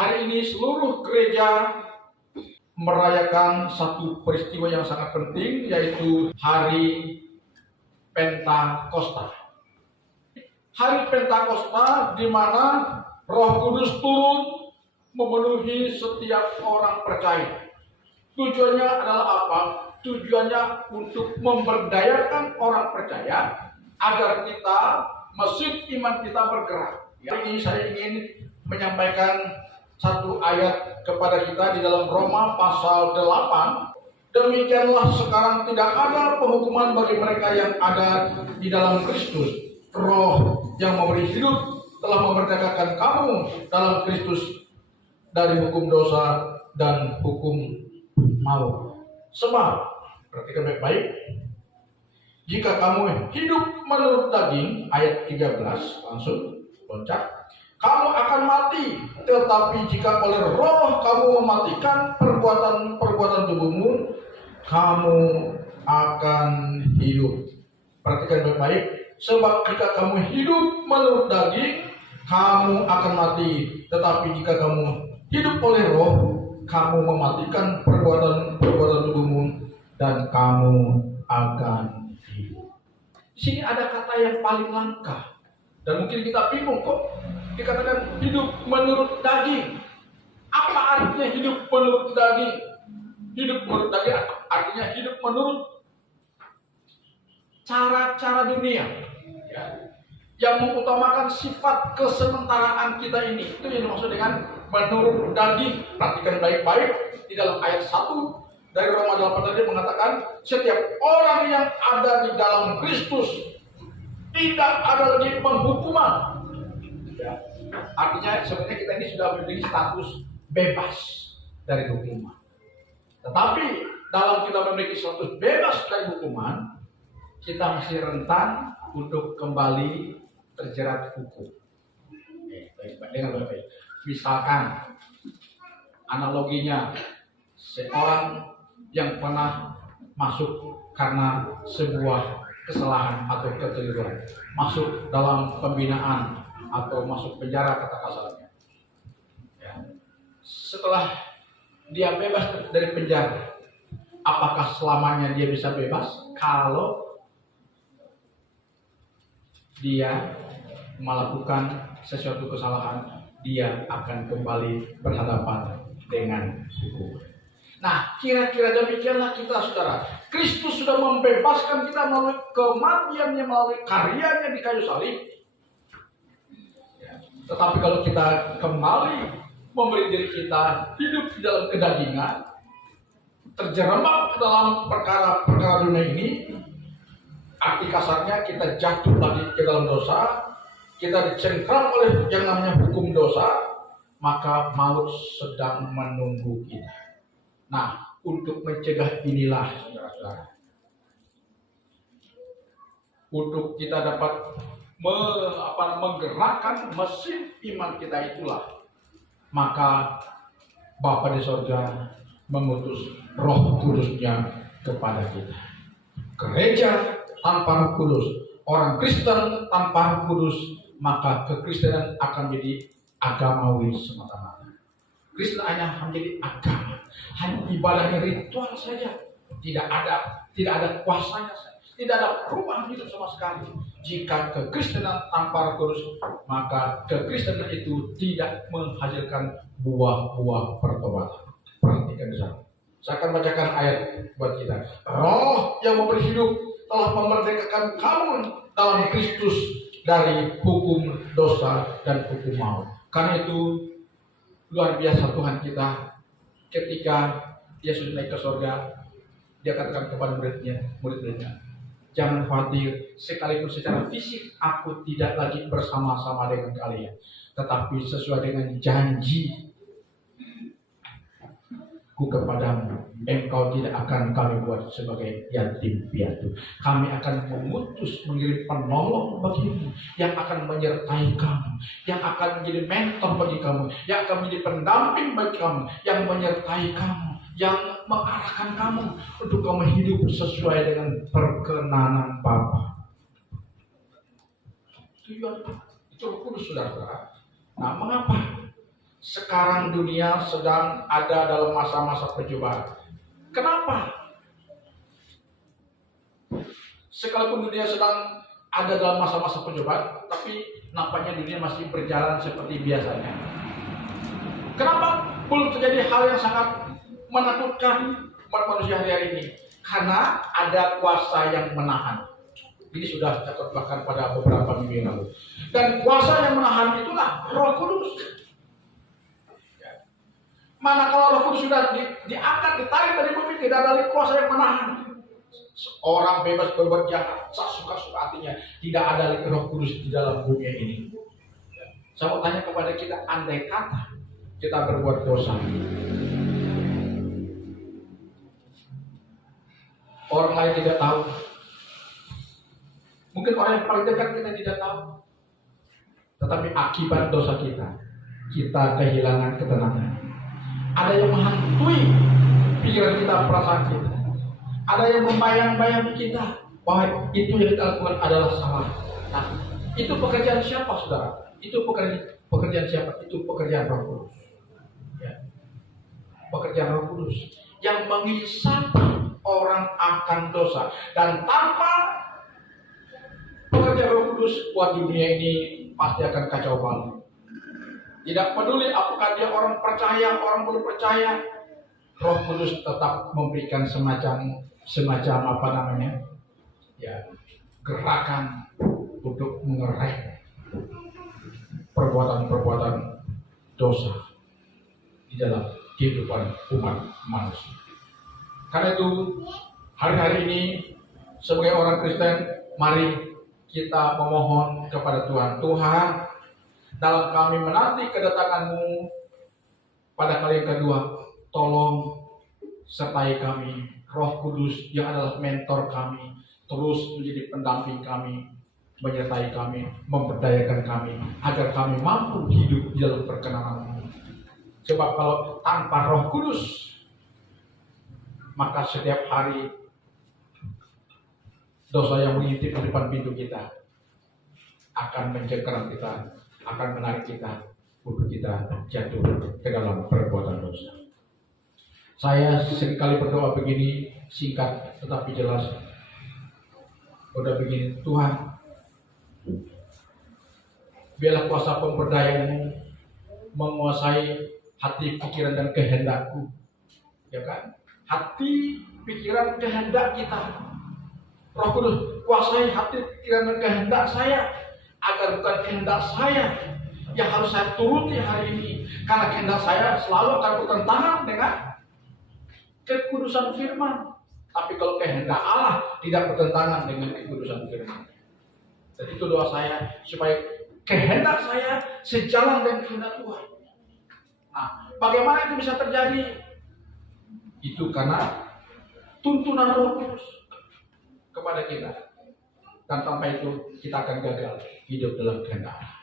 Hari ini seluruh gereja merayakan satu peristiwa yang sangat penting, yaitu Hari Pentakosta. Hari Pentakosta di mana Roh Kudus turun memenuhi setiap orang percaya. Tujuannya adalah apa? Tujuannya untuk memberdayakan orang percaya agar mesin iman kita bergerak. Hari ini saya ingin menyampaikan satu ayat kepada kita di dalam Roma pasal 8. Demikianlah sekarang tidak ada penghukuman bagi mereka yang ada di dalam Kristus. Roh yang memberi hidup telah memerdekakan kamu dalam Kristus dari hukum dosa dan hukum maut. Sebab, perhatikan baik-baik, jika kamu hidup menurut daging, ayat 13, langsung loncat, kamu akan mati. Tetapi jika oleh Roh kamu mematikan perbuatan tubuhmu, kamu akan hidup. Perhatikan baik-baik. Sebab jika kamu hidup menurut daging, kamu akan mati. Tetapi jika kamu hidup oleh Roh, kamu mematikan perbuatan tubuhmu dan kamu akan hidup. Di sini ada kata yang paling langka. Dan mungkin kita bingung kok dikatakan hidup menurut daging. Apa artinya hidup menurut daging? Hidup menurut daging artinya hidup menurut cara-cara dunia, ya, yang mengutamakan sifat kesementaraan kita ini. Itu yang dimaksud dengan menurut daging. Perhatikan baik-baik di dalam ayat 1 dari Roma 8 tadi mengatakan setiap orang yang ada di dalam Kristus tidak ada lagi penghukuman. Ya. Artinya sebenarnya kita ini sudah memiliki status bebas dari hukuman. Tetapi dalam kita memiliki status bebas dari hukuman, kita masih rentan untuk kembali terjerat hukum. Baik. Misalkan analoginya seorang yang pernah masuk karena sebuah kesalahan atau kekeliruan, masuk dalam pembinaan atau masuk penjara kata kasarnya. Ya. Setelah dia bebas dari penjara, apakah selamanya dia bisa bebas? Kalau dia melakukan sesuatu kesalahan, dia akan kembali berhadapan dengan hukum. Nah, kira-kira demikianlah kita, saudara. Kristus sudah membebaskan kita melalui kematiannya, melalui karyanya di kayu salib. Ya. Tetapi kalau kita kembali memberi diri kita hidup di dalam kedagingan, terjerembab dalam perkara-perkara dunia ini, arti kasarnya kita jatuh lagi ke dalam dosa, kita dicengkram oleh yang namanya hukum dosa, maka maut sedang menunggu kita. Nah, untuk mencegah inilah, saudara-saudara, untuk kita dapat menggerakkan mesin iman kita itulah, maka Bapa di sorga mengutus Roh Kudusnya kepada kita. Gereja tanpa Roh Kudus, orang Kristen tanpa Roh Kudus, maka kekristenan akan menjadi agamawi semata-mata. Kristen hanya menjadi agama, hanya ibadahnya ritual saja, tidak ada kuasanya, tidak ada perubahan hidup sama sekali. Jika kekristenan tanpa Roh Kudus, maka kekristenan itu tidak menghasilkan buah-buah pertobatan. Perhatikan di sana. Saya akan bacakan ayat buat kita. Roh yang memberi hidup telah memerdekakan kamu dalam Kristus dari hukum dosa dan hukum maut. Karena itu luar biasa Tuhan kita ketika Dia sudah naik ke surga, Dia katakan kepada murid-muridnya, jangan khawatir, sekalipun secara fisik aku tidak lagi bersama-sama dengan kalian, tetapi sesuai dengan janji kepadamu, engkau tidak akan kami buat sebagai yatim piatu. Kami akan mengirim penolong bagimu, yang akan menyertai kamu, yang akan menjadi mentor bagi kamu, yang akan menjadi pendamping bagi kamu, yang menyertai kamu, yang mengarahkan kamu untuk kamu hidup sesuai dengan perkenanan Bapa. Tujuan itu Roh Kudus, saudara. Nah, mengapa? sekarang dunia sedang ada dalam masa-masa percobaan. Kenapa? Sekalipun dunia sedang ada dalam masa-masa percobaan, tapi nampaknya dunia masih berjalan seperti biasanya. Kenapa belum terjadi hal yang sangat menakutkan umat manusia hari ini? Karena ada kuasa yang menahan. Ini sudah saya bahkan pada beberapa minggu yang lalu. Dan kuasa yang menahan itulah Roh Kudus. Manakala Roh Kudus sudah diangkat, ditarik dari bumi, tidak ada lagi kuasa yang menahan. Orang bebas berbuat jahat, suka-suka hatinya. Tidak ada lagi Roh Kudus di dalam bumi ini. Saya mau tanya kepada kita, andai kata kita berbuat dosa, orang lain tidak tahu. Mungkin orang yang paling dekat kita tidak tahu. Tetapi akibat dosa kita kehilangan ketenangan. Ada yang menghantui pikiran kita, perasaan kita. Ada yang membayang-bayangi kita bahwa itu yang kita lakukan adalah salah. Nah, itu pekerjaan siapa, saudara? Itu pekerjaan siapa? Itu pekerjaan Roh Kudus. Ya. Pekerjaan Roh Kudus yang mengisahkan orang akan dosa. Dan tanpa pekerjaan Roh Kudus, buat dunia ini pasti akan kacau balau. Tidak peduli apakah dia orang percaya, orang belum percaya, Roh Kudus tetap memberikan semacam apa namanya, ya, gerakan untuk mengerai perbuatan-perbuatan dosa di dalam kehidupan umat manusia. Karena itu hari-hari ini sebagai orang Kristen, mari kita memohon kepada Tuhan. Tuhan, dalam kami menanti kedatangan-Mu pada kali yang kedua, tolong sertai kami. Roh Kudus yang adalah mentor kami, terus menjadi pendamping kami, menyertai kami, memberdayakan kami, agar kami mampu hidup di dalam perkenan-Mu. Sebab kalau tanpa Roh Kudus, maka setiap hari dosa yang mengintip di depan pintu kita akan mencengkeram kita, akan menarik kita untuk kita jatuh ke dalam perbuatan dosa. Saya seringkali berdoa begini, singkat tetapi jelas. Udah begini, Tuhan, biarlah kuasa pemberdayaan-Mu menguasai hati, pikiran, dan kehendakku. Ya kan? Hati, pikiran, kehendak kita. Roh Kudus, kuasai hati, pikiran, dan kehendak saya, agar bukan kehendak saya yang harus saya turuti hari ini. Karena kehendak saya selalu akan bertentangan dengan kekudusan firman. Tapi kalau kehendak Allah tidak bertentangan dengan kekudusan firman. Dan itu doa saya, supaya kehendak saya sejalan dengan kehendak Tuhan. Nah, bagaimana itu bisa terjadi? Itu karena tuntunan Roh Kudus kepada kita. Dan tanpa itu kita akan gagal hidup dalam kehendak Allah.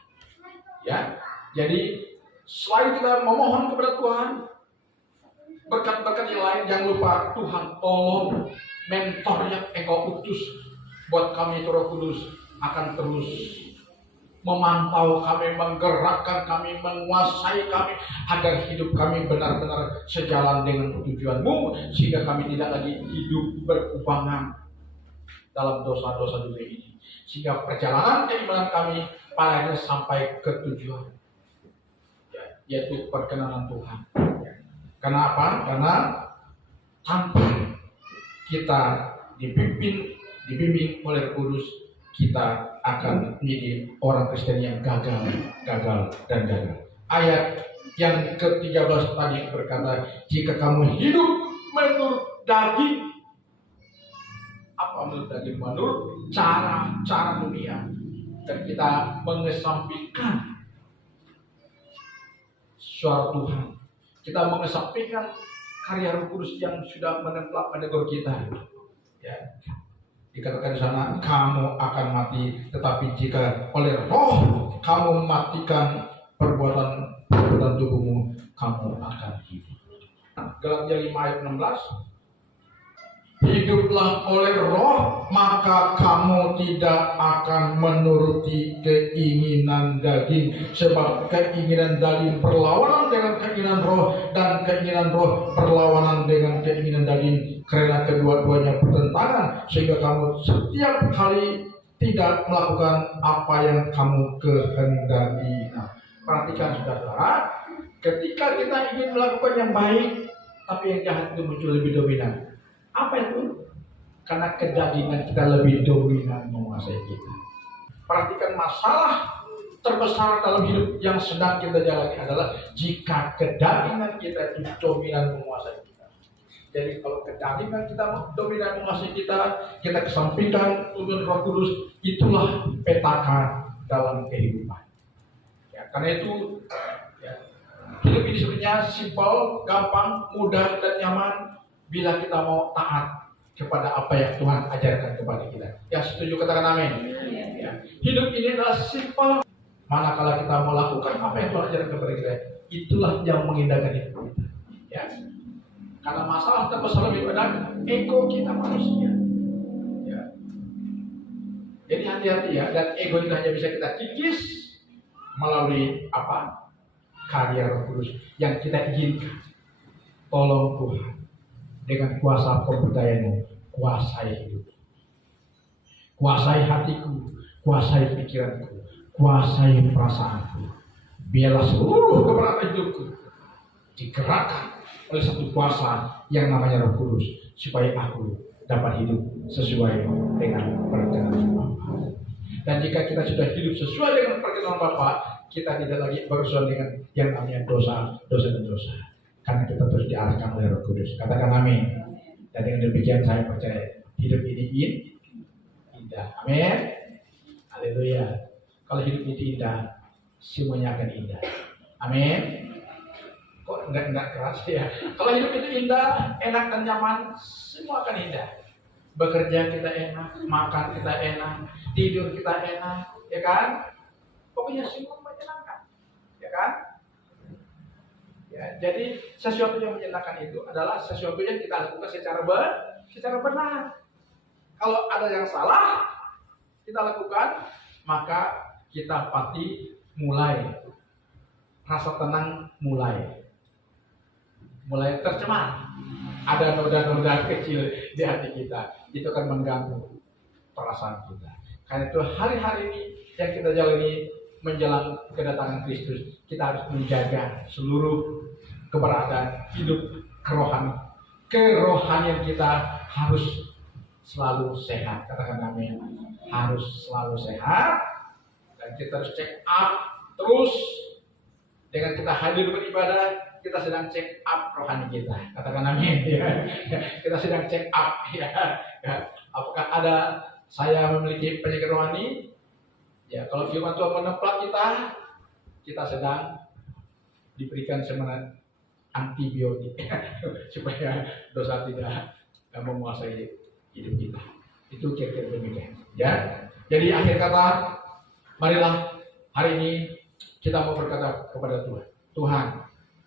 Ya, jadi selain kita memohon kepada Tuhan berkat-berkat yang lain, jangan lupa Tuhan tolong mentor yang Engkau utus buat kami itu Roh Kudus akan terus memantau kami, menggerakkan kami, menguasai kami agar hidup kami benar-benar sejalan dengan tujuan-Mu, sehingga kami tidak lagi hidup berkubangan dalam dosa-dosa dunia ini, sehingga perjalanan keimanan kami pada akhirnya sampai ke tujuan, yaitu perkenanan Tuhan. Karena apa? Karena tanpa kita dibimbing oleh Kudus, kita akan menjadi orang Kristen yang gagal. Ayat yang ke-13 tadi berkata, jika kamu hidup menurut daging, apa menurut daging? Menurut cara dunia, dan kita mengesampingkan suara Tuhan, kita mengesampingkan karya Roh Kudus yang sudah menempel pada diri kita. Ya. Dikatakan di sana, kamu akan mati, tetapi jika oleh Roh kamu matikan perbuatan tubuhmu, kamu akan hidup. Galatia 5 ayat 16. hiduplah oleh roh, maka kamu tidak akan menuruti keinginan daging. Sebab keinginan daging berlawanan dengan keinginan roh, dan keinginan roh berlawanan dengan keinginan daging. Karena kedua-duanya bertentangan, sehingga kamu setiap kali tidak melakukan apa yang kamu kehendaki. Nah, perhatikan saudara, ketika kita ingin melakukan yang baik, tapi yang jahat itu muncul lebih dominan. Apa itu? Karena kedagingan kita lebih dominan menguasai kita. Perhatikan, masalah terbesar dalam hidup yang sedang kita jalani adalah jika kedagingan kita itu dominan menguasai kita. Jadi kalau kedagingan kita dominan menguasai kita, kita kesampingkan tuntunan Roh Kudus, itulah petaka dalam kehidupan. Ya, karena itu ya, hidup ini sebenarnya simpel, gampang, mudah, dan nyaman bila kita mau taat kepada apa yang Tuhan ajarkan kepada kita. Ya, setuju, katakan amin. Ya. Hidup ini adalah simpel. Manakala kita melakukan apa yang Tuhan ajarkan kepada kita, itulah yang mengindahkan hidup kita. Ya. Karena masalah terbesar lebih pada ego kita manusia. Ya. Jadi hati-hati ya, dan ego itu hanya bisa kita kikis melalui apa? Karya Roh Kudus yang kita inginkan. Tolong Tuhan, dengan kuasa pemberdayaan-Mu, kuasai hidup, kuasai hatiku, kuasai pikiranku, kuasai perasaanku. Biarlah seluruh keberadaan hidupku digerakkan oleh satu kuasa yang namanya Roh Kudus, supaya aku dapat hidup sesuai dengan perkenan Bapa. Dan jika kita sudah hidup sesuai dengan perkenan Bapa, kita tidak lagi berurusan dengan yang namanya dosa dan dosa. Karena kita terus diarahkan oleh Roh Kudus. Katakan amin. Dan dengan demikian saya percaya hidup ini indah. Amin. Haleluya. Kalau hidup ini indah, semuanya akan indah. Amin. Kok enggak keras ya? Kalau hidup itu indah, enak dan nyaman, semua akan indah. Bekerja kita enak, makan kita enak, tidur kita enak, ya kan? Pokoknya semua menyenangkan, ya kan? Ya, jadi sesuatu yang menyenangkan itu adalah sesuatu yang kita lakukan secara benar. Kalau ada yang salah kita lakukan, maka kita pasti mulai rasa tenang mulai tercemar. Ada noda-noda kecil di hati kita, itu akan mengganggu perasaan kita. Karena itu hari-hari ini yang kita jalani menjelang kedatangan Kristus, kita harus menjaga seluruh keberadaan hidup kerohanian kita harus selalu sehat. Katakan amin. Harus selalu sehat, dan kita harus check up terus. Dengan kita hadir beribadah, kita sedang check up rohani kita. Katakan amin. Ya. Kita sedang check up. Ya. Apakah ada saya memiliki penyakit rohani? Ya, kalau firman Tuhan menemplak kita sedang diberikan semangat antibiotik supaya dosa tidak menguasai hidup kita. Itu kira-kira demikian. Ya, jadi akhir kata, marilah hari ini kita mau berkata kepada Tuhan, Tuhan,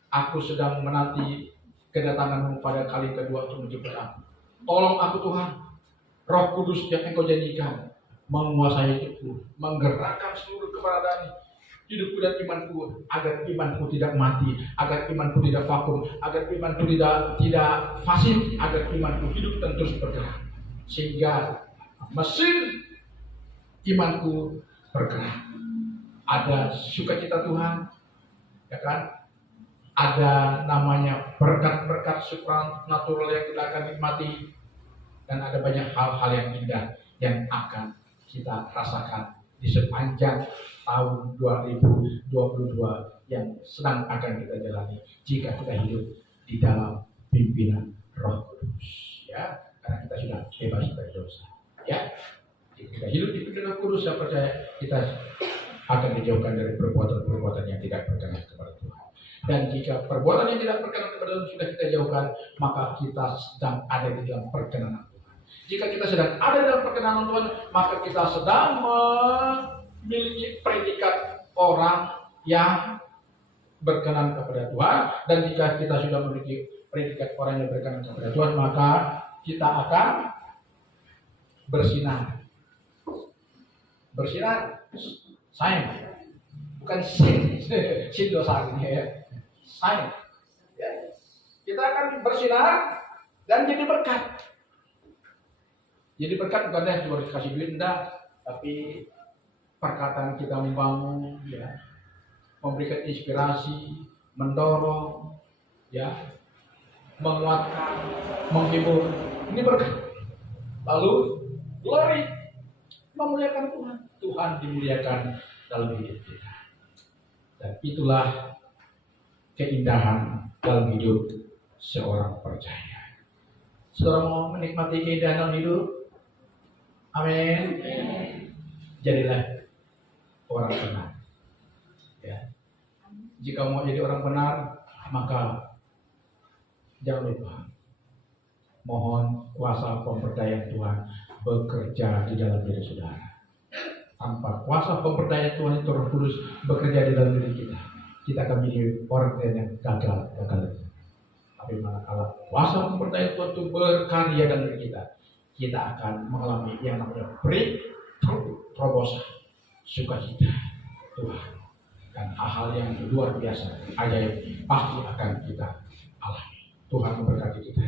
aku sedang menanti kedatangan-Mu pada kali kedua untuk menjemput aku. Tolong aku Tuhan, Roh Kudus yang Engkau janjikan menguasai hidupku, menggerakkan seluruh keberadaan hidupku dan imanku, agar imanku tidak mati, agar imanku tidak vakum, agar imanku tidak fasih, agar imanku hidup dan terus bergerak, sehingga mesin imanku bergerak. Ada sukacita Tuhan, ya kan? Ada namanya berkat-berkat supranatural yang kita akan nikmati, dan ada banyak hal-hal yang indah yang akan kita rasakan di sepanjang tahun 2022 yang sedang akan kita jalani jika kita hidup di dalam pimpinan Roh Kudus, ya, karena kita sudah bebas dari dosa, ya. Jika kita hidup di pimpinan Roh Kudus, saya percaya kita akan dijauhkan dari perbuatan-perbuatan yang tidak berkenan kepada Tuhan. Dan jika perbuatan yang tidak berkenan kepada Tuhan sudah kita jauhkan, maka kita sedang ada di dalam perkenanan Tuhan. Jika kita sedang ada dalam perkenanan Tuhan, maka kita sedang memiliki predikat orang yang berkenan kepada Tuhan. Dan jika kita sudah memiliki predikat orang yang berkenan kepada Tuhan, maka kita akan bersinar. Bersinar, sign, bukan sin, sin dosanya ya, sign. Ya. Kita akan bersinar dan jadi berkat. Jadi berkat bukan cuma dikasih duit, enggak, tapi perkataan kita membangun, ya, memberikan inspirasi, mendorong, ya, menguatkan, menghibur. Ini berkat. Lalu glory, memuliakan Tuhan. Tuhan dimuliakan dalam hidup kita. Dan itulah keindahan dalam hidup seorang percaya. Saudara mau menikmati keindahan dalam hidup? Amin. Jadilah orang benar. Ya. Jika mau jadi orang benar, maka jangan lupa mohon kuasa pemberdayaan Tuhan bekerja di dalam diri saudara. Tanpa kuasa pemberdayaan Tuhan itu Roh Kudus bekerja di dalam diri kita, kita akan menjadi orang yang gagal. Tapi manakala kuasa pemberdayaan Tuhan itu berkarya dalam diri kita, kita akan mengalami yang namanya breakthrough, terobosan, sukacita Tuhan. Dan hal-hal yang luar biasa, ajaib pasti akan kita alami. Tuhan memberkati kita.